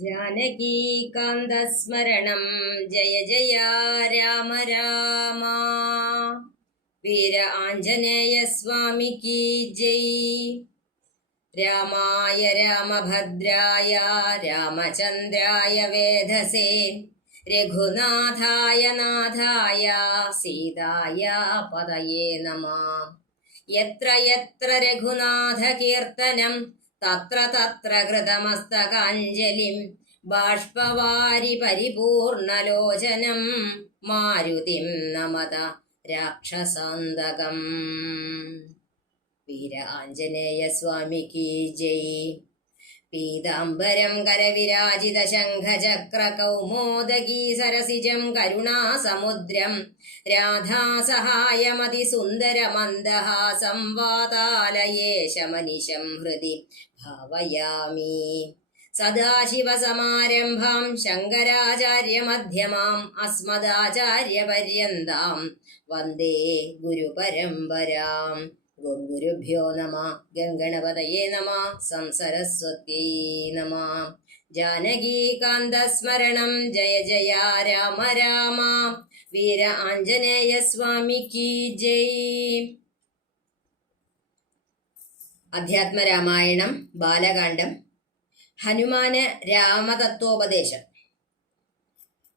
ജാനകീകാന്തസ്മരണം ജയ ജയ രാമ രാമ. വീര ആഞ്ജനേയ സ്വാമിക്ക് ജയ്. രാമായ രാമഭദ്രായ രാമചന്ദ്രായ വേദസേ. രഘുനാഥായ നാഥായ സീതായ പതയേ നമ. എത്ര എത്ര രഘുനാഥ കീർത്തനം തത്ര തത്ര കൃതമസ്തകാഞ്ജലിം ബാഷ്പവാരി പരിപൂർണലോചനം മാരുതിം നമത രാക്ഷസാന്തകം. വീര ആഞ്ജനേയ സ്വാമിക്ക് ജയ്. പീതാംബരം കരവിരാജിത ശംഖചക്ര കൗമോദകീ സരസിജം കരുണാസമുദ്രം. രാധാസഹായമതി സുന്ദരമന്ദഹാസം വാതാലയേശമനിശം ഹൃദി ഭാവയാമി. സദാശിവസമാരംഭാം ശങ്കരാചാര്യമധ്യമാം അസ്മദാചാര്യപര്യന്താം വന്ദേ ഗുരുപരമ്പരാം. ഗുരുഭ്യോ നമ ഗംഗണപതയേ നമ സംസരസ്വത്യൈ നമ. ജാനകീകാന്തസ്മരണം ജയ ജയ രാമ രാമ. വീര ആഞ്ജനേയ സ്വാമിക്ക് ജയ്. അധ്യാത്മരാമായണം ബാലകാന്ഡം ഹനുമാന് രാമതത്വോപദേശം.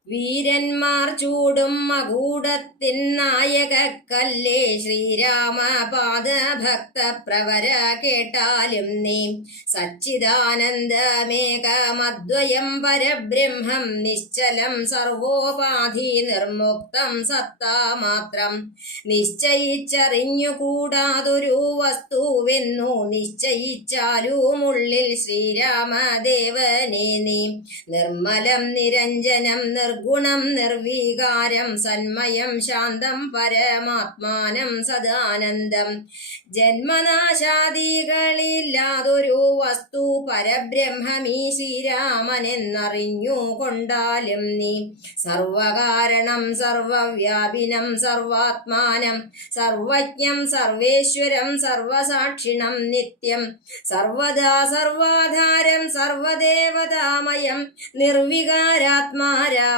വീരന്മാർ ചൂടും മകൂടത്തിൻ നായകക്കല്ലേ? ശ്രീരാമ പാദഭക്ത പ്രവര കേട്ടാലും നീ സച്ചിദാനന്ദമേകമദ്വയം പരബ്രഹ്മം നിശ്ചലം സർവോപാധി നിർമുക്തം സത്താ മാത്രം. നിശ്ചയിച്ചറിഞ്ഞുകൂടാതൊരു വസ്തുവെന്നു നിശ്ചയിച്ചാലുമുള്ളിൽ ശ്രീരാമദേവനെ നീ നിർമ്മലം നിരഞ്ജനം നിർഗുണം നിർവീകാരം സന്മയം ശാന്തം പരമാത്മാനം സദാനന്ദം. ജന്മനാശാദികളില്ലാതൊരു വസ്തു പരബ്രഹ്മമീ ശ്രീരാമനെന്നറിഞ്ഞു കൊണ്ടാലും നീ സർവകാരണം സർവവ്യാപിനം സർവാത്മാനം സർവജ്ഞം സർവേശ്വരം സർവസാക്ഷിണം നിത്യം സർവദാ സർവാധാരം സർവദേവതാമയം നിർവികാരാത്മാ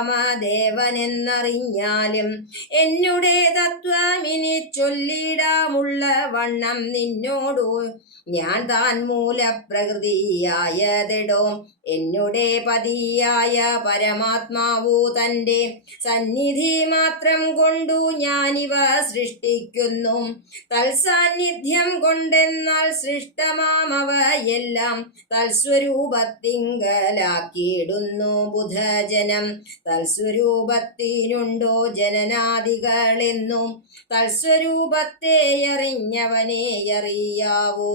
രാമദേവനെന്നറിഞ്ഞാലും എന്നുടെ തത്വമിനി ചൊല്ലിടാമുള്ള വണ്ണം നിന്നോടു. ഞാൻ താൻ മൂലപ്രകൃതിയായതിടോ. എന്നുടെ പതിയായ പരമാത്മാവു തന്റെ സന്നിധി മാത്രം കൊണ്ടു ഞാനിവ സൃഷ്ടിക്കുന്നു. തൽസാന്നിധ്യം കൊണ്ടെന്നാൽ സൃഷ്ടമാമവ എല്ലാം. തൽസ്വരൂപത്തിങ്കലാക്കിയിടുന്നു ബുധജനം. തൽസ്വരൂപത്തിനുണ്ടോ ജനനാദികളെന്നും തൽസ്വരൂപത്തെ അറിഞ്ഞവനെ അറിയാവൂ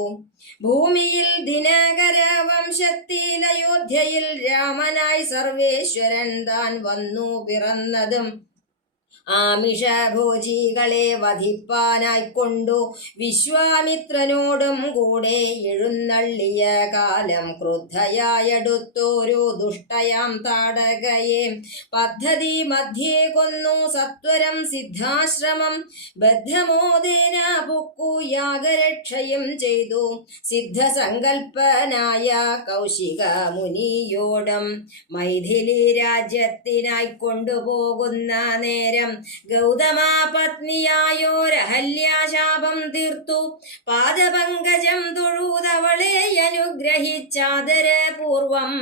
ഭൂമിയിൽ ദിനകര വംശത്തിൽ അയോധ്യയിൽ രാമനായി സർവേശ്വരൻ താൻ വന്നു പിറന്നതും ആമിഷഭോജികളെ വധിപ്പാനായിക്കൊണ്ടു വിശ്വാമിത്രനോടും കൂടെ എഴുന്നള്ളിയ കാലം ക്രുദ്ധയായടുത്തോരു ദുഷ്ടയാം താടകയെ പദ്ധതി മധ്യേ കൊന്നു സത്വരം സിദ്ധാശ്രമം ബദ്ധമോദേന പൊക്കു യാഗരക്ഷയും ചെയ്തു സിദ്ധസങ്കൽപ്പനായ കൗശിക മുനിയോടം മൈഥിലി രാജ്യത്തിനായി കൊണ്ടുപോകുന്ന നേരം ഗൗതമ പത്നിയായോരഹല്യാശാപം തീർത്തു. പാദപങ്കജം തൊഴുതവളെ അനുഗ്രഹിച്ചാദര പൂർവം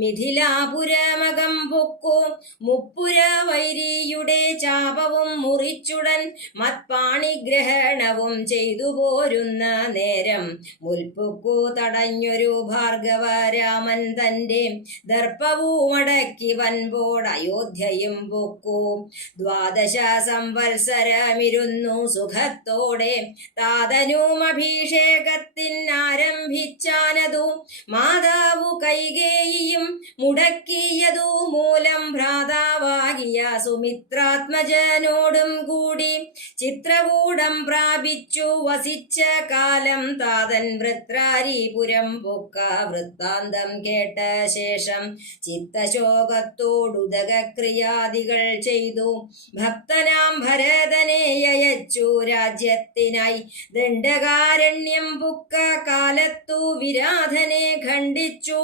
മിഥിലാപുരമകം പൊക്കു. മുപ്പുര വൈരിയുടെ ചാപവും മുറിച്ചുടൻ മത്പാണിഗ്രഹണവും ചെയ്തു പോരുന്ന നേരം മുൽപ്പുക്കു തടഞ്ഞൊരു ഭാർഗവരാമൻ തന്റെ ദർപ്പവുമടക്കി വൻപോട് അയോധ്യയും പൊക്കു ദ്വാദശ സംവത്സരമിരുന്നു സുഖത്തോടെ. താതനും ആരംഭിച്ചാനതു മാതാവു കൈകേയിയും മുടക്കിയതു മൂലം ഭ്രാതാവാകിയ സുമിത്രാത്മജനോടും കൂടി ചിത്രകൂടം പ്രാപിച്ചു വസിച്ച കാലം താതൻ വൃത്രാരിപുരം പൊക്ക വൃത്താന്തം കേട്ട ശേഷം ചിത്തശോകത്തോടുദകക്രിയാദികൾ ചെയ്തു. ഭക്തനാം ഭരതനെ അയച്ചു രാജ്യത്തിനായി. ദണ്ഡകാരണ്യം പുക്ക കാലത്തു വിരാധനെ ഖണ്ഡിച്ചു.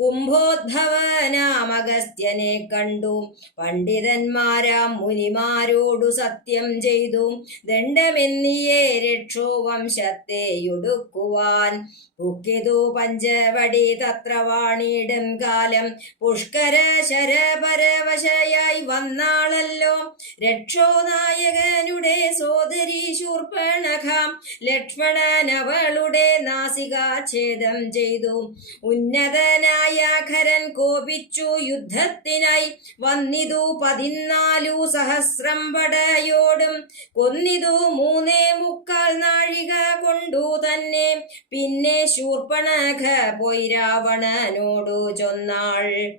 കുംഭോദ്ഭവനാമഗസ്ത്യനെ കണ്ടു. പണ്ഡിതന്മാരാം മുനിമാരോടു സത്യം ചെയ്തു. ദണ്ഡമെന്നിയേ രക്ഷോ വംശത്തെയൊടുക്കുവാൻ പുക്കിതു പഞ്ചവടി തത്രവാണിയിടും കാലം. പുഷ്കര ശരപരവശയായി വന്നാളല്ലോ. രക്ഷോ നായകനുടെ സോദരി ശൂർപ്പണഖ ലക്ഷ്മണനവളുടെ നാസികാഛേദം ചെയ്തു. ഉന്നതനായ ഖരൻ കോപിച്ചു യുദ്ധത്തിനായി വന്നിതു പതിനാലു സഹസ്രം പടയോടും. കൊന്നിതു മൂന്നേ മുക്കാൽ നാഴിക കൊണ്ടു തന്നെ. പിന്നെ ശൂർപ്പണഖ പോയി രാവണനോടു ചൊന്നാൾ.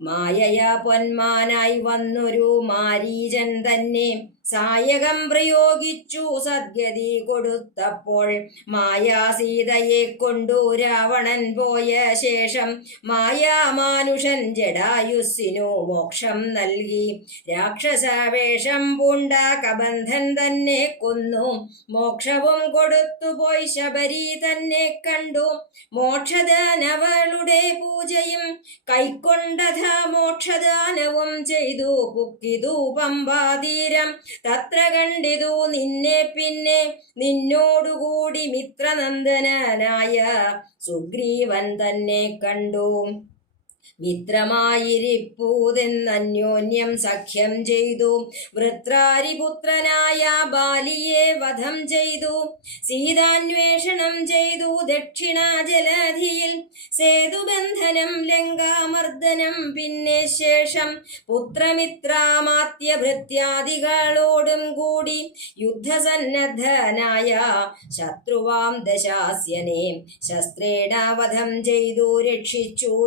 മായയ പൊന്മാനായി വന്നൊരു മാരീചൻ തന്നെ. സായകം പ്രയോഗിച്ചു സദ്ഗതി കൊടുത്തപ്പോൾ മായാസീതയെ കൊണ്ടു രാവണൻ പോയ ശേഷം മായാമാനുഷൻ ജഡായുസ്സിനു മോക്ഷം നൽകി. രാക്ഷസവേഷം പൂണ്ട കബന്ധൻ തന്നെ കൊന്നു. മോക്ഷവും കൊടുത്തുപോയി ശബരി തന്നെ കണ്ടു. മോക്ഷദാനവളുടെ പൂജയും കൈക്കൊണ്ടഥ മോക്ഷദാനവും ചെയ്തു. പുക്കിതു പമ്പാതീരം തത്ര കണ്ടിതു നിന്നെ പിന്നെ നിന്നോടുകൂടി മിത്രനന്ദനായ സുഗ്രീവൻ തന്നെ കണ്ടു. മിത്രമായിരിപ്പൂതെന്നന്യോന്യം സഖ്യം ചെയ്തു. വൃത്രാരിപുത്രനായ ബാലിയെ വധം ചെയ്തു. സീതാന്വേഷണം ചെയ്തു ദക്ഷിണാജലധിയിൽ സേതുബന്ധനം ലങ്കാമർദ്ദനം പിന്നെ ശേഷം പുത്രമിത്രാമാത്യ ഭൃത്യാദികളോടും കൂടി യുദ്ധസന്നദ്ധനായ ശത്രുവാം ദശാസ്യനെ ശസ്ത്രേണ വധം ചെയ്തു. രക്ഷിച്ചു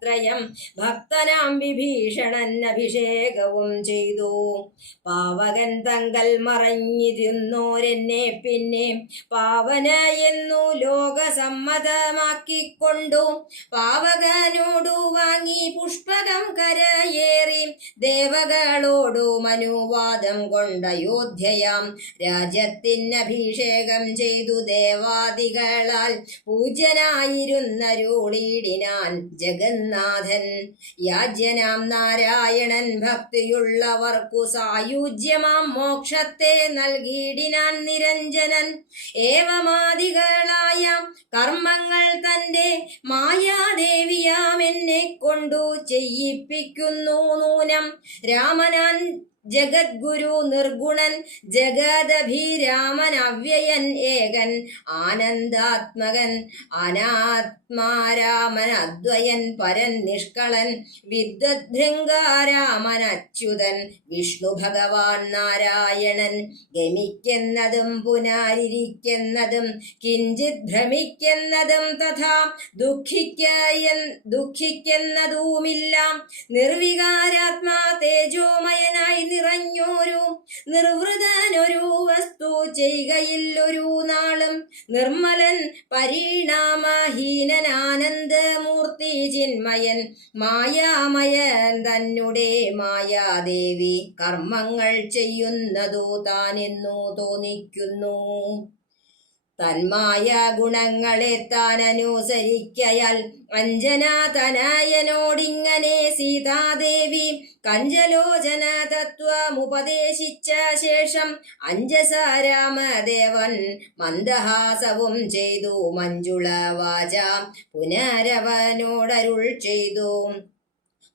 ലോകത്രയം ഭക്തനാം വിഭീഷണൻ അഭിഷേകവും ചെയ്തു. പാവകൻ തങ്കൽ മറഞ്ഞിരുന്നോരെന്നെ പിന്നെ പാവന എന്നു ലോകസമ്മതമാക്കിക്കൊണ്ടു പാവകനോടു വാങ്ങി പുഷ്പകം കരയേറി ദേവകളോടു മനുവാദം കൊണ്ടയോധ്യയാം രാജ്യത്തിനഭിഷേകം ചെയ്തു ദേവാദികളാൽ പൂജ്യനായിരുന്നരുളിടിനാൻ ജഗന്നാഥൻ യാജ്യനാം നാരായണൻ ഭക്തിയുള്ളവർക്കു സായുജ്യമാം മോക്ഷത്തെ നൽകിയിടിനാൻ നിരഞ്ജനൻ. ഏവമാദികളായ കർമ്മങ്ങൾ തന്റെ മായാദേവിയാം എന്നെ കൊണ്ടു ചെയ്യിപ്പിക്കുന്നു നൂനം. രാമനാൻ ജഗദ്ഗുരു നിർഗുണൻ ജഗദഭിരാമൻ അവ്യയൻ ഏകൻ ആനന്ദാത്മകൻ അനാത്മാരാമൻ അദ്വയൻ പരൻ നിഷ്കളൻ വിദ്വദ്ഭൃംഗാരാമൻ അച്യുതൻ വിഷ്ണു ഭഗവാൻ നാരായണൻ. ഗമിക്കുന്നതും പുനാരിരിക്കുന്നതും കിഞ്ചിത് ഭ്രമിക്കുന്നതും തഥാ ദുഃഖിക്ക ദുഃഖിക്കുന്നതുമില്ല. നിർവികാരാത്മാ തേജോമയനായി നിറഞ്ഞോരു നിർവൃതനൊരു വസ്തു ചെയ്യുകയില്ലൊരു നാളും. നിർമ്മലൻ പരിണാമഹീനനാനന്ദമൂർത്തി ചിന്മയൻ മായാമയൻ തന്നെ മായാദേവി. കർമ്മങ്ങൾ ചെയ്യുന്നതു താനെന്നു തോന്നിക്കുന്നു. തന്മായ ഗുണങ്ങളെ താൻ അനുസരിക്കയാൽ അഞ്ജനാ തനായനോടിങ്ങനെ സീതാദേവി കഞ്ചലോചന തത്വമുപദേശിച്ച ശേഷം അഞ്ജസാരാമദേവൻ മന്ദഹാസവും ചെയ്തു മഞ്ജുള വാച പുനരവനോടരുൾ ചെയ്തു.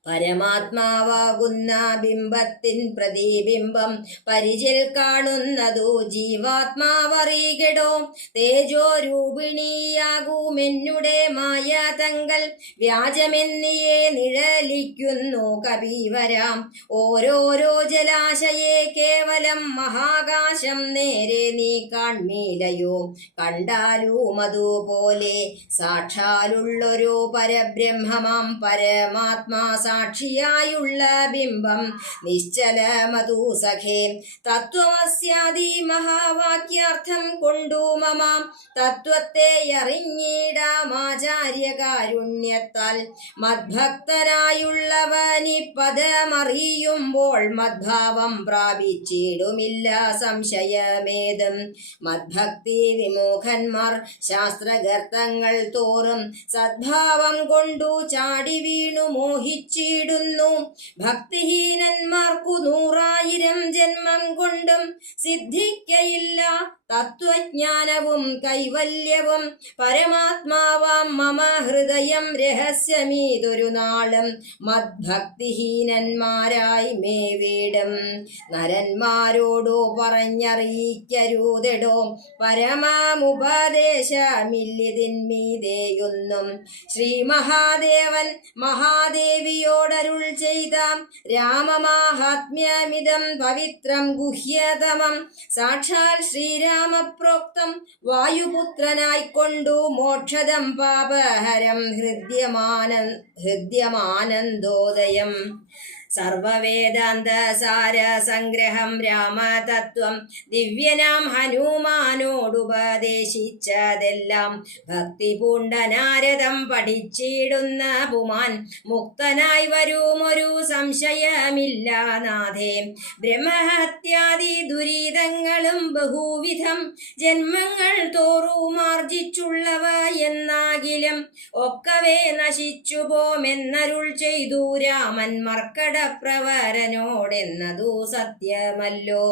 പരമാത്മാവാകുന്ന ബിംബത്തിൻ പ്രതിബിംബം പരിചിൽ കാണുന്നതു ജീവാത്മാവറികടോ. തേജോരൂപിണിയാകുമെന്നുടെ മായ തങ്കൽ വ്യാജമെന്നിയെ നിഴലിക്കുന്നു കപീവരാം. ഓരോരോ ജലാശയെ കേവലം മഹാകാശം നേരെ നീ കാൺമീലയോ. കണ്ടാലും അതുപോലെ സാക്ഷാലുള്ളൊരു പരബ്രഹ്മമാം പരമാത്മാ സാക്ഷിയായുള്ള ബിംബം നിശ്ചല മധു സഖേ തത്വമസ്യാദി മഹാവാക്യാർത്ഥം കൊണ്ടു മമ. തത്വത്തെ അറിഞ്ഞിടാമാചാര്യകാരുണ്യത്താൽ മദ്ഭക്തരായുള്ളവനി പദമറിയുമ്പോൾ മദ്ഭാവം പ്രാപിച്ചിടുമില്ല സംശയമേതും. മദ്ഭക്തി വിമുഖന്മാർ ശാസ്ത്രഗർത്തങ്ങൾ തോറും സദ്ഭാവം കൊണ്ടു ചാടി വീണു മോഹിച്ചിടുന്നു ഭക്തിഹീനന്മാർക്കു നൂറായിരം ജന്മം കൊണ്ടും സിദ്ധിക്കയില്ല. തത്വജ്ഞാനവും കൈവല്യവും പരമാത്മാവാം മമ ഹൃദയം രഹസ്യമീതൊരു നാളും മദ്ഭക്തിഹീനന്മാരായി മേ വീടും നരന്മാരോടു പറഞ്ഞറിയിക്കരുതെടോ. പരമാമുപദേശമില്ലിതിന്മീതേയൊന്നും. ശ്രീ മഹാദേവൻ മഹാദേവിയോടരുൾ ചെയ്ത രാമമാഹാത്മ്യമിതം പവിത്രം ഗുഹ്യതമം. സാക്ഷാൽ ശ്രീരാമപ്രോക്തം വായുപുത്രനായിക്കൊണ്ടു മോക്ഷദം പാപഹരം ഹൃദ്യമാന ഹൃദ്യമാനന്ദോദയം. സർവവേദാന്ത സാര സംഗ്രഹം രാമതത്വം ദിവ്യനാം ഹനുമാനോടുപദേശിച്ചതെല്ലാം ഭക്തി പൂണ്ട നാരദം പഠിച്ചിടുന്ന പുമാൻ മുക്തനായി വരുമൊരു സംശയമില്ല നാഥേ. ബ്രഹ്മഹത്യാദി ദുരിതങ്ങളും ബഹുവിധം ജന്മങ്ങൾ തോറുമാർജിച്ചുള്ളവ എന്നാകിലും ഒക്കവേ നശിച്ചു പോമെന്നരുൾ ചെയ്തു രാമൻ മർക്കട പ്രവരനോടെന്നതു സത്യമല്ലോ.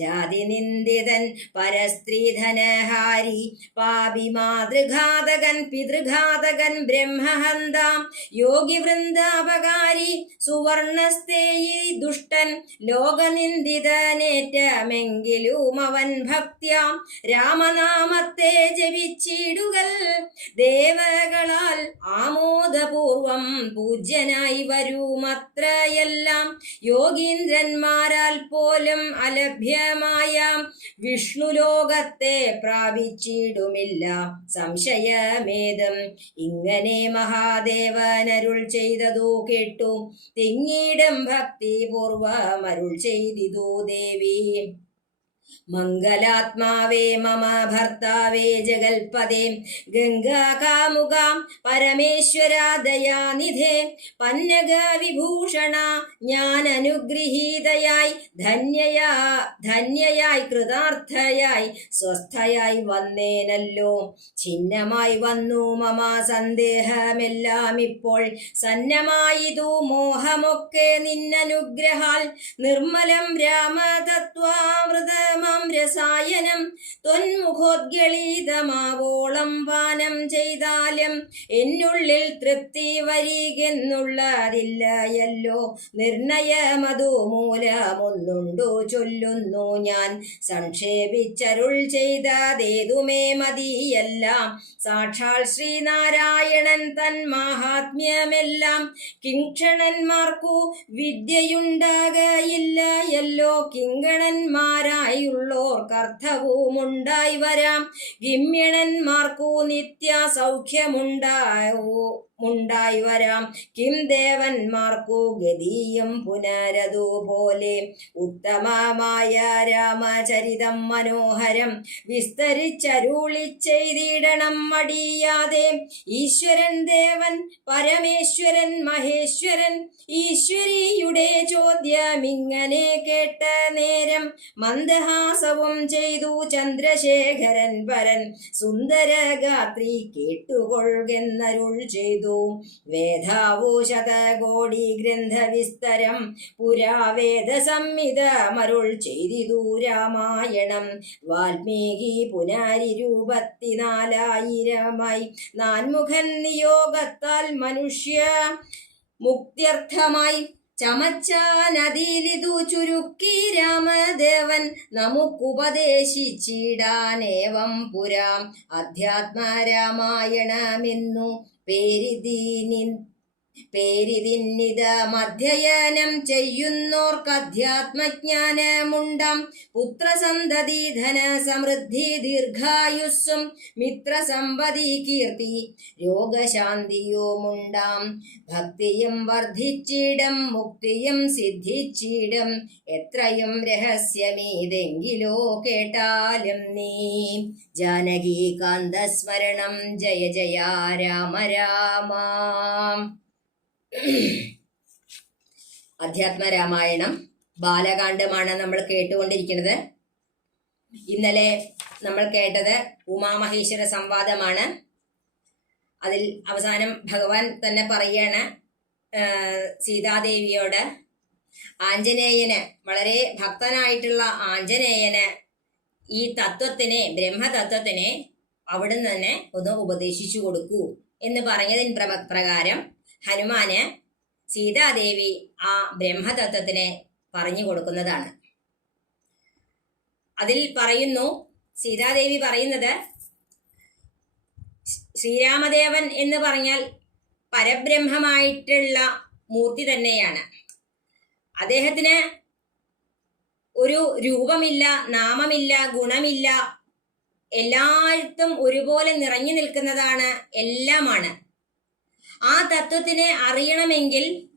ജാതി നിന്ദിതൻ പരസ്ത്രീധനഹാരി പാപി മാതൃഘാതകൻ പിതൃഘാതകൻ ബ്രഹ്മഹന്താം യോഗി വൃന്ദാപകാരി സുവർണസ്തേയി ദുഷ്ടൻ ലോകനിന്ദിതനേറ്റമെങ്കിലും അവൻ ഭക്ത്യാം. രാമനാമത്തെ ജപിച്ചിടുകൾ ദേവകളാൽ ആമോദപൂർവം പൂജ്യനായി വരുമത്രയെല്ലാം യോഗീന്ദ്രന്മാരാൽ പോലും അലഭ്യമായ വിഷ്ണുലോകത്തെ പ്രാപിച്ചിടുമില്ല. സംശയമേതും ഇങ്ങനെ മഹാദേവൻ മഹാദേവനരുൾ ചെയ്തതു കേട്ടു. തിങ്ങീടും ഭക്തിപൂർവം അരുൾ ചെയ്തിതു ദേവി. മംഗലാത്മാവേ മമ ഭർത്താവേ ജഗൽപദേ ഗംഗാകാമുകാം പരമേശ്വര ദയാനിധേ പന്നഗ വിഭൂഷണ ഞാൻ ധന്യയാ ധന്യയായി കൃതാർത്ഥയായി സ്വസ്ഥയായി വന്നേനല്ലോ. ഛിന്നമായി വന്നു മമ സന്ദേഹമെല്ലാം ഇപ്പോൾ. സന്നമായിതു മോഹമൊക്കെ നിന്നനുഗ്രഹാൽ നിർമ്മലം രാമതത്വാമൃതമാം രസായനം. തൊന്മുഖോദ്ഗളീതമാവോളം പാനം ചെയ്താലും എന്നുള്ളിൽ തൃപ്തി വരികെന്നുള്ളതില്ലയല്ലോ. നിർണയമതു മൂലമൊന്നുണ്ടോ ചൊല്ലുന്നു ഞാൻ. സംക്ഷേപിച്ചരുൾ ചെയ്തതേതുമേ മതിയെല്ലാം. സാക്ഷാൽ ശ്രീനാരായണൻ തൻ മഹാത്മ്യമെല്ലാം. കിങ്ക്ഷണന്മാർക്കു വിദ്യയുണ്ടാകയില്ല എല്ലോ കർത്ഥവുമുണ്ടായി വരാം. ഗിമ്യണന്മാർക്കു നിത്യ സൗഖ്യമുണ്ടാവൂ മുണ്ടായി വരാം. കിം ദേവന്മാർക്കു ഗതിയും പുനരതുപോലെ ഉത്തമമായ രാമചരിതം മനോഹരം വിസ്തരിച്ചരുളി ചെയ്തിടണം മടിയാതെ. ഈശ്വരൻ ദേവൻ പരമേശ്വരൻ മഹേശ്വരൻ ഈശ്വരിയുടെ ചോദ്യം ഇങ്ങനെ കേട്ട നേരം മന്ദഹാസവും ചെയ്തു ചന്ദ്രശേഖരൻ പരൻ സുന്ദരഗാത്രി കേട്ടുകൊള്ളുകെന്നരുൾ ചെയ്തു. വേദാവോ ശതകോടി ഗ്രന്ഥവിസ്തരം പുരാവേദ സംഹിതമരുൾ ചെയ്തിതു രാമായണം. വാൽമീകി പുനരിരൂപത്തിനാലായിരമായി. നാൻമുഖൻ നിയോഗത്താൽ മനുഷ്യ മുക്തിയർത്ഥമായി ചമച്ചാനതിലിതു ചുരുക്കി രാമദേവൻ നമുക്കുപദേശിച്ചിടാനേവം പുരാം. അധ്യാത്മരാമായണമെന്നു പേരിതീനി പേരിതിന്നിത മധ്യയനം ചെയ്യുന്നോർക്കധ്യാത്മജ്ഞാനമുണ്ടാം പുത്രസന്തതി ധന സമൃദ്ധി ദീർഘായുസ്സും മിത്രസമ്പതി കീർത്തി രോഗശാന്തിയുമുണ്ടാം. ഭക്തിയും വർദ്ധിച്ചിടം മുക്തിയും സിദ്ധിച്ചിടം എത്രയും രഹസ്യമീതെങ്കിലോ കേട്ടാലും നീ. ജാനകീകാന്തസ്മരണം ജയ ജയ രാമ രാമ. അധ്യാത്മരാമായണം ബാലകാന്ഡമാണ് നമ്മൾ കേട്ടുകൊണ്ടിരിക്കുന്നത്. ഇന്നലെ നമ്മൾ കേട്ടത് ഉമാമഹേശ്വര സംവാദമാണ്. അതിൽ അവസാനം ഭഗവാൻ തന്നെ പറയാണ് സീതാദേവിയോട് ആഞ്ജനേയന് വളരെ ഭക്തനായിട്ടുള്ള ആഞ്ജനേയന് ഈ തത്വത്തിനെ ബ്രഹ്മതത്വത്തിനെ അവിടുന്ന് തന്നെ ഒന്ന് ഉപദേശിച്ചു കൊടുക്കൂ എന്ന് പറഞ്ഞതിൻ പ്രകാരം ഹനുമാന് സീതാദേവി ആ ബ്രഹ്മതത്വത്തിനെ പറഞ്ഞു കൊടുക്കുന്നതാണ്. അതിൽ പറയുന്നു സീതാദേവി പറയുന്നത് ശ്രീരാമദേവൻ എന്ന് പറഞ്ഞാൽ പരബ്രഹ്മമായിട്ടുള്ള മൂർത്തി തന്നെയാണ്. അദ്ദേഹത്തിന് ഒരു രൂപമില്ല നാമമില്ല ഗുണമില്ല എല്ലായിടത്തും ഒരുപോലെ നിറഞ്ഞു നിൽക്കുന്നതാണ് എല്ലാമാണ്. ആ തത്വത്തിനെ അറിയണമെങ്കിൽ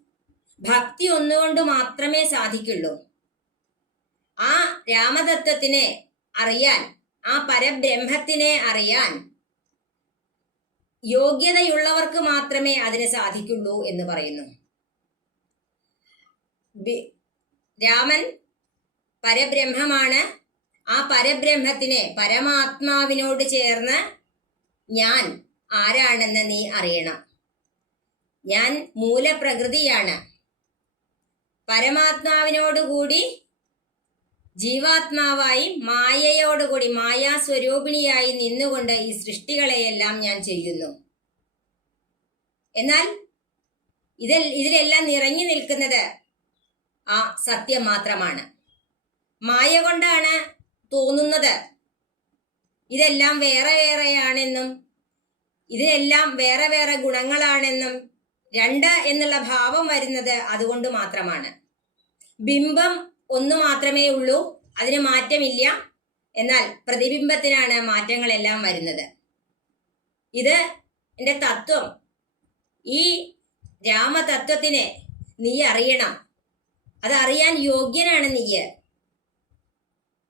ഭക്തി ഒന്നുകൊണ്ട് മാത്രമേ സാധിക്കുള്ളൂ. ആ രാമതത്വത്തിനെ അറിയാൻ ആ പരബ്രഹ്മത്തിനെ അറിയാൻ യോഗ്യതയുള്ളവർക്ക് മാത്രമേ അതിന് സാധിക്കുള്ളൂ എന്ന് പറയുന്നു. രാമൻ പരബ്രഹ്മമാണ്. ആ പരബ്രഹ്മത്തിനെ പരമാത്മാവിനോട് ചേർന്ന് ഞാൻ ആരാണെന്ന് നീ അറിയണം. ഞാൻ മൂലപ്രകൃതിയാണ്. പരമാത്മാവിനോടുകൂടി ജീവാത്മാവായി മായയോടുകൂടി മായാസ്വരൂപിണിയായി നിന്നുകൊണ്ട് ഈ സൃഷ്ടികളെയെല്ലാം ഞാൻ ചെയ്യുന്നു. എന്നാൽ ഇതിൽ ഇതിലെല്ലാം നിറഞ്ഞു നിൽക്കുന്നത് ആ സത്യം മാത്രമാണ്. മായ കൊണ്ടാണ് തോന്നുന്നത്. ഇതെല്ലാം വേറെ വേറെയാണെന്നും ഇതിനെല്ലാം വേറെ വേറെ ഗുണങ്ങളാണെന്നും രണ്ട് എന്നുള്ള ഭാവം വരുന്നത് അതുകൊണ്ട് മാത്രമാണ്. ബിംബം ഒന്ന് മാത്രമേ ഉള്ളൂ അതിന് മാറ്റമില്ല. എന്നാൽ പ്രതിബിംബത്തിനാണ് മാറ്റങ്ങളെല്ലാം വരുന്നത്. ഇത് എന്റെ തത്വം. ഈ രാമതത്വത്തിനെ നീ അറിയണം. അതറിയാൻ യോഗ്യനാണ് നീ.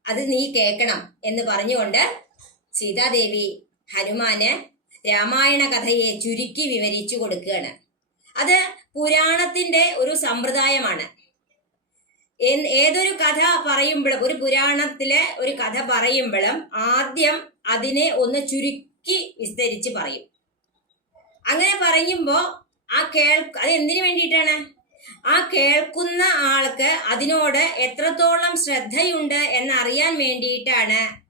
അത് നീ കേൾക്കണം എന്ന് പറഞ്ഞുകൊണ്ട് സീതാദേവി ഹനുമാന് രാമായണ കഥയെ ചുരുക്കി വിവരിച്ചു കൊടുക്കുകയാണ്. അത് പുരാണത്തിന്റെ ഒരു സമ്പ്രദായമാണ്. ഏതൊരു കഥ പറയുമ്പോഴും ഒരു പുരാണത്തിലെ ഒരു കഥ പറയുമ്പോഴും ആദ്യം അതിനെ ഒന്ന് ചുരുക്കി വിസ്തരിച്ച് പറയും. അങ്ങനെ പറയുമ്പോ ആ കേൾ അത് എന്തിനു വേണ്ടിയിട്ടാണ്? ആ കേൾക്കുന്ന ആൾക്ക് അതിനോട് എത്രത്തോളം ശ്രദ്ധയുണ്ട് എന്നറിയാൻ വേണ്ടിയിട്ടാണ്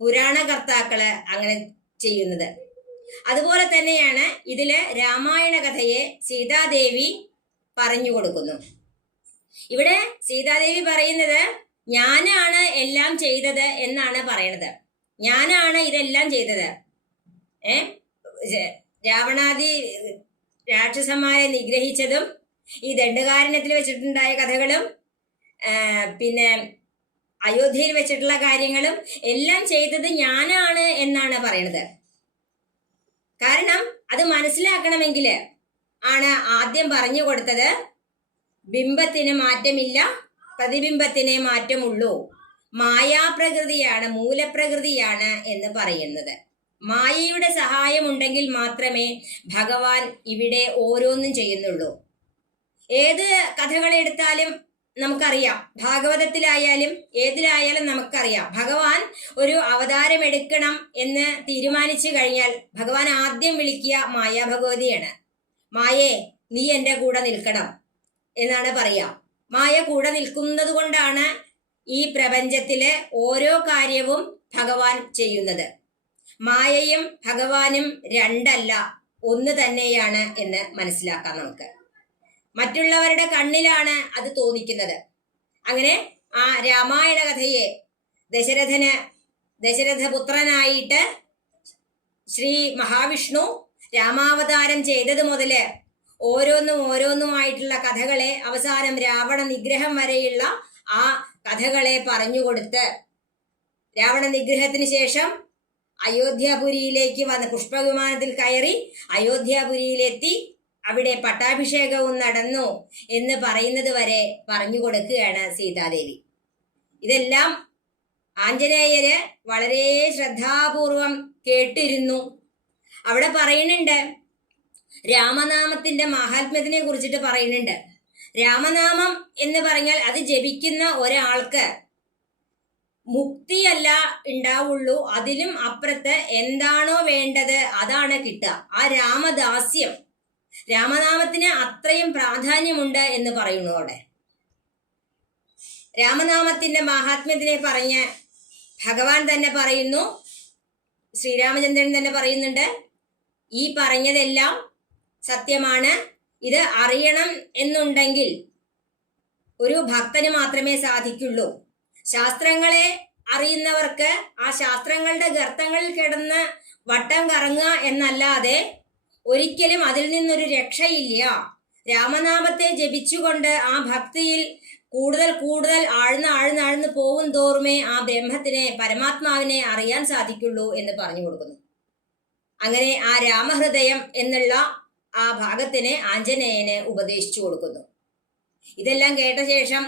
പുരാണകർത്താക്കൾ അങ്ങനെ ചെയ്യുന്നത്. അതുപോലെ തന്നെയാണ് ഇതിൽ രാമായണ കഥയെ സീതാദേവി പറഞ്ഞു കൊടുക്കുന്നു. ഇവിടെ സീതാദേവി പറയുന്നത് ഞാനാണ് എല്ലാം ചെയ്തത് എന്നാണ് പറയണത്. ഞാനാണ് ഇതെല്ലാം ചെയ്തത്. ഏ? രാവണാദി രാക്ഷസന്മാരെ നിഗ്രഹിച്ചതും ഈ ദണ്ഡകാരണത്തിൽ വെച്ചിട്ടുണ്ടായ കഥകളും പിന്നെ അയോധ്യയിൽ വെച്ചിട്ടുള്ള കാര്യങ്ങളും എല്ലാം ചെയ്തത് ഞാനാണ് എന്നാണ് പറയണത്. കാരണം അത് മനസ്സിലാക്കണമെങ്കിൽ ആണ് ആദ്യം പറഞ്ഞു കൊടുത്തത്. ബിംബത്തിന് മാറ്റമില്ല പ്രതിബിംബത്തിനെ മാറ്റമുള്ളൂ. മായാപ്രകൃതിയാണ് മൂലപ്രകൃതിയാണ് എന്ന് പറയുന്നത്. മായയുടെ സഹായമുണ്ടെങ്കിൽ മാത്രമേ ഭഗവാൻ ഇവിടെ ഓരോന്നും ചെയ്യുന്നുള്ളൂ. ഏത് കഥകൾ എടുത്താലും നമുക്കറിയാം. ഭാഗവതത്തിലായാലും ഏതിലായാലും നമുക്കറിയാം. ഭഗവാൻ ഒരു അവതാരം എടുക്കണം എന്ന് തീരുമാനിച്ചു കഴിഞ്ഞാൽ ഭഗവാൻ ആദ്യം വിളിക്കുക മായാ ഭഗവതിയാണ്. മായേ നീ എന്റെ കൂടെ നിൽക്കണം എന്നാണ് പറയാ മായ കൂടെ നിൽക്കുന്നത് കൊണ്ടാണ് ഈ പ്രപഞ്ചത്തിലെ ഓരോ കാര്യവും ഭഗവാൻ ചെയ്യുന്നത്. മായയും ഭഗവാനും രണ്ടല്ല ഒന്ന് തന്നെയാണ് എന്ന് മനസ്സിലാക്കാം നമുക്ക്. മറ്റുള്ളവരുടെ കണ്ണിലാണ് അത് തോന്നിക്കുന്നത്. അങ്ങനെ ആ രാമായണ കഥയെ ദശരഥന് ദശരഥപുത്രനായിട്ട് ശ്രീ മഹാവിഷ്ണു രാമാവതാരം ചെയ്തത് മുതൽ ഓരോന്നും ഓരോന്നുമായിട്ടുള്ള കഥകളെ അവസാനം രാവണ നിഗ്രഹം വരെയുള്ള ആ കഥകളെ പറഞ്ഞുകൊടുത്ത് രാവണ നിഗ്രഹത്തിന് ശേഷം അയോധ്യാപുരിയിലേക്ക് വന്ന് പുഷ്പവിമാനത്തിൽ കയറി അയോധ്യാപുരിയിലെത്തി അവിടെ പട്ടാഭിഷേകവും നടന്നു എന്ന് പറയുന്നത് വരെ പറഞ്ഞു കൊടുക്കുകയാണ് സീതാദേവി. ഇതെല്ലാം ആഞ്ജനേയര് വളരെ ശ്രദ്ധാപൂർവം കേട്ടിരുന്നു. അവിടെ പറയുന്നുണ്ട് രാമനാമത്തിന്റെ മഹാത്മ്യത്തിനെ കുറിച്ചിട്ട് പറയുന്നുണ്ട്. രാമനാമം എന്ന് പറഞ്ഞാൽ അത് ജപിക്കുന്ന ഒരാൾക്ക് മുക്തിയല്ല ഉണ്ടാവുള്ളൂ. അതിലും അപ്പുറത്ത് എന്താണോ വേണ്ടത് അതാണ് കിട്ടുക. ആ രാമദാസ്യം രാമനാമത്തിന് അത്രയും പ്രാധാന്യമുണ്ട് എന്ന് പറയുന്നു അവിടെ. രാമനാമത്തിന്റെ മഹാത്മ്യത്തിനെ പറഞ്ഞ് ഭഗവാൻ തന്നെ പറയുന്നു ശ്രീരാമചന്ദ്രൻ തന്നെ പറയുന്നുണ്ട് ഈ പറഞ്ഞതെല്ലാം സത്യമാണ് ഇത് അറിയണം എന്നുണ്ടെങ്കിൽ ഒരു ഭക്തന് മാത്രമേ സാധിക്കുള്ളൂ. ശാസ്ത്രങ്ങളെ അറിയുന്നവർക്ക് ആ ശാസ്ത്രങ്ങളുടെ ഗർത്തങ്ങളിൽ കിടന്ന് വട്ടം കറങ്ങുക എന്നല്ലാതെ ഒരിക്കലും അതിൽ നിന്നൊരു രക്ഷയില്ല. രാമനാമത്തെ ജപിച്ചുകൊണ്ട് ആ ഭക്തിയിൽ കൂടുതൽ കൂടുതൽ ആഴ്ന്ന് ആഴ്ന്ന് ആഴ്ന്ന് പോകും തോറുമേ ആ ബ്രഹ്മത്തിനെ പരമാത്മാവിനെ അറിയാൻ സാധിക്കുള്ളൂ എന്ന് പറഞ്ഞു കൊടുക്കുന്നു. അങ്ങനെ ആ രാമഹൃദയം എന്നുള്ള ആ ഭാഗത്തിനെ ആഞ്ജനേയന് ഉപദേശിച്ചു കൊടുക്കുന്നു. ഇതെല്ലാം കേട്ട ശേഷം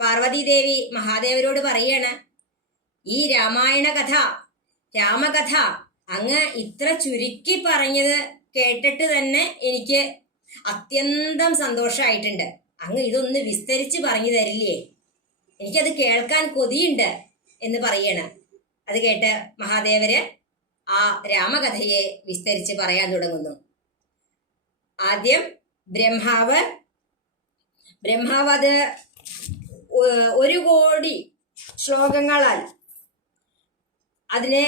പാർവതീദേവി മഹാദേവരോട് പറയാണ് ഈ രാമായണ കഥ രാമകഥ അങ്ങ് ഇത്ര ചുരുക്കി പറഞ്ഞത് കേട്ടിട്ട് തന്നെ എനിക്ക് അത്യന്തം സന്തോഷമായിട്ടുണ്ട് അങ്ങ് ഇതൊന്ന് വിസ്തരിച്ച് പറഞ്ഞു തരില്ലേ? എനിക്കത് കേൾക്കാൻ കൊതിയുണ്ട് എന്ന് പറയണം. അത് കേട്ട് മഹാദേവര് ആ രാമകഥയെ വിസ്തരിച്ച് പറയാൻ തുടങ്ങുന്നു. ആദ്യം ബ്രഹ്മാവ്. ബ്രഹ്മാവ് അത് ഒരു കോടി ശ്ലോകങ്ങളാൽ അതിനെ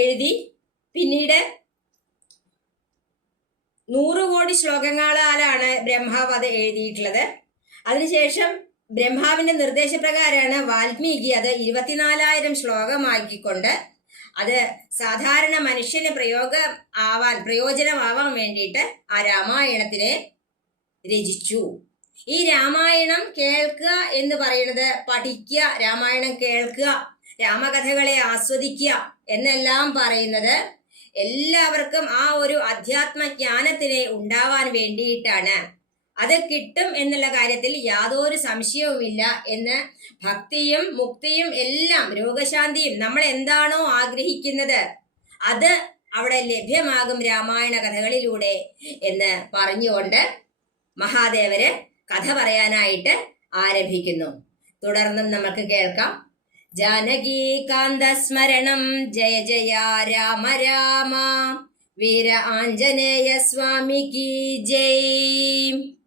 എഴുതി പിന്നീട് നൂറ് കോടി ശ്ലോകങ്ങളാലാണ് ബ്രഹ്മാവ് അത് എഴുതിയിട്ടുള്ളത്. അതിനുശേഷം ബ്രഹ്മാവിന്റെ നിർദ്ദേശപ്രകാരമാണ് വാൽമീകി അത് ഇരുപത്തിനാലായിരം ശ്ലോകമാക്കിക്കൊണ്ട് അത് സാധാരണ മനുഷ്യന് പ്രയോഗം ആവാൻ പ്രയോജനമാവാൻ വേണ്ടിയിട്ട് ആ രാമായണത്തിനെ രചിച്ചു. ഈ രാമായണം കേൾക്കുക എന്ന് പറയുന്നത് പഠിക്കുക രാമായണം കേൾക്കുക രാമകഥകളെ ആസ്വദിക്കുക എന്നെല്ലാം പറയുന്നത് എല്ലാവർക്കും ആ ഒരു അധ്യാത്മ ഉണ്ടാവാൻ വേണ്ടിയിട്ടാണ്. അത് കിട്ടും എന്നുള്ള കാര്യത്തിൽ യാതൊരു സംശയവുമില്ല എന്ന് ഭക്തിയും മുക്തിയും എല്ലാം രോഗശാന്തിയും നമ്മൾ എന്താണോ ആഗ്രഹിക്കുന്നത് അത് അവിടെ ലഭ്യമാകും രാമായണ കഥകളിലൂടെ എന്ന് പറഞ്ഞുകൊണ്ട് മഹാദേവര് കഥ പറയാനായിട്ട് ആരംഭിക്കുന്നു. തുടർന്നും നമുക്ക് കേൾക്കാം. ജാനകീകാന്ത സ്മരണം ജയ ജയ രാമ രാമ. വീര ആഞ്ജനേയ സ്വാമിക്ക് ജയ്.